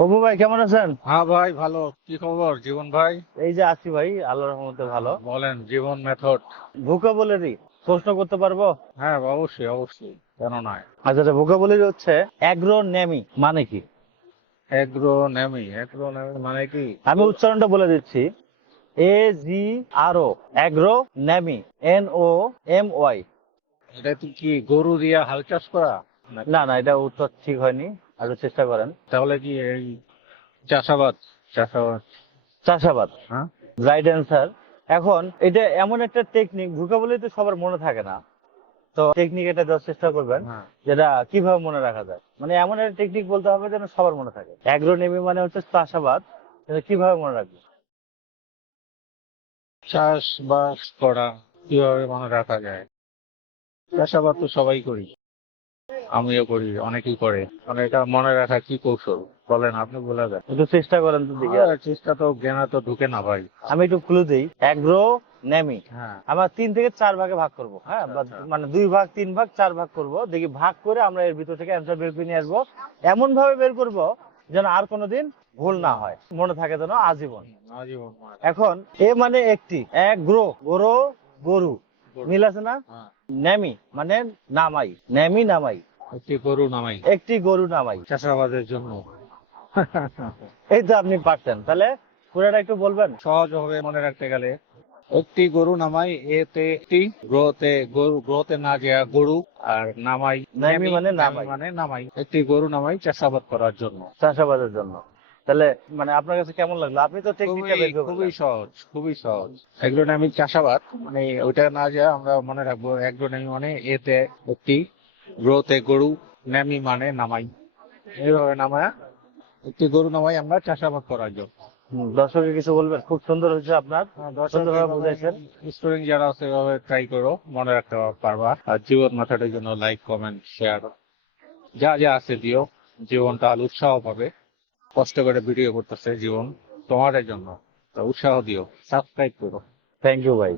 অপু ভাই কেমন আছেন? হ্যাঁ ভাই, ভালো। কি খবর জীবন ভাই? এই যে আছি ভাই, আল্লাহর রহমতে ভালো। বলেন জীবন মেথড। ভোকাবুলারি প্রশ্ন করতে পারবো? হ্যাঁ, অবশ্যই অবশ্যই, কেন নয়। আচ্ছা, ভোকাবুলারি হচ্ছে অ্যাগ্রোনমি মানে কি? এগ্রোনমি মানে কি? আমি উচ্চারণটা বলে দিচ্ছি। AGRO, agronomy, NOMY। এটা তো কি গরু দিয়া হাল চাষ করা নাকি? না না, এটা উত্তর ঠিক হয়নি, আরো চেষ্টা করেন। তাহলে কি এই চাষাবাদ? চাষাবাদ। চাষাবাদ, হ্যাঁ। Right answer. এখন এটা এমন একটা টেকনিক, ভোকাবুলারি তো সবার মনে থাকে না, তো টেকনিক এটা দেওয়ার চেষ্টা করবেন হ্যাঁ, যেটা কিভাবে মনে রাখা যায়। মানে এমন একটা টেকনিক বলতে হবে যেন সবার মনে থাকে। অ্যাগ্রোনমি মানে হচ্ছে চাষাবাদ, এটা কিভাবে মনে রাখবে? চাষবাস করা কিভাবে মনে রাখা যায়? চাষাবাদ তো সবাই করি, আমিও করি, অনেকেই করে। মানে এটা মনে রাখা কি কৌশল? বলেন, আপনি বলে দেন। একটু চেষ্টা করেন তো দেখি। চেষ্টা তো জ্ঞান তো ঢুকে না ভাই। আমি একটু ক্লু দিই, অ্যাগ্রোনমি হ্যাঁ। আমরা 3 থেকে 4 ভাগে ভাগ করব, হ্যাঁ, আচ্ছা বা আচ্ছা। মানে 2 ভাগ 3 ভাগ 4 ভাগ করব, দেখি ভাগ করে আমরা এর ভিতর থেকে অ্যান্সার বের করে নিয়ে আসবো। এমন ভাবে বের করব যেন আর কোনোদিন ভুল না হয়, মনে থাকে যেন আজীবন। আজীবন মানে? এখন এ মানে একটি, অ্যাগ্রো গরু, গরু গরু। মিল আছে না? হ্যাঁ। নেমি মানে নামাই, নেমি নামাই, একটি গরু নামাই একটি গরু নামাই। চাষাবাদের জন্য। এই তো আপনি পারছেন, তাহলে পুরোটা একটু বলবেন? সহজ হবে মনে রাখতে গেলে। একটি গরু নামাই, এতে একটি, গ্রোতে গরু, গ্রোতে না যে গরু, আর নামাই নেমি নেমি, মানে নেমি নামাই, মানে নামাই, একটি গরু নামাই চাষাবাদ করার জন্য। চাষাবাদের জন্য। তাহলে মানে আপনার কাছে কেমন লাগলো? আপনি তো টেকনিকটা খুবই বের করে খুবই ফেললেন। সহজ, খুবই সহজ। এগ্রোনমি চাষাবাদ মানে ওইটা না যে আমরা মনে রাখবো, এগ্রোনমি মানে এতে একটি, গ্রোতে গরু, নেমি মানে নামাই, এইভাবে নামায় একটি গরু নামাই আমরা চাষাবাদ করার জন্য। দর্শকের কিছু বলবেন? খুব সুন্দর হয়েছে আপনার, দর্শক সুন্দরভাবে এভাবে, বুঝাইছেন। স্টুডেন্ট যারা আছে এভাবে ট্রাই করো, মনে রাখতে পারবা। আর জীবন মাথাটার জন্য লাইক, কমেন্ট, শেয়ার যা যা আছে দিও। জীবনটা আলো উৎসাহ পাবে। কষ্ট করে ভিডিও করতেছে জীবন তোমাদের জন্য, তো উৎসাহ দিও, সাবস্ক্রাইব করো। থ্যাংক ইউ ভাই।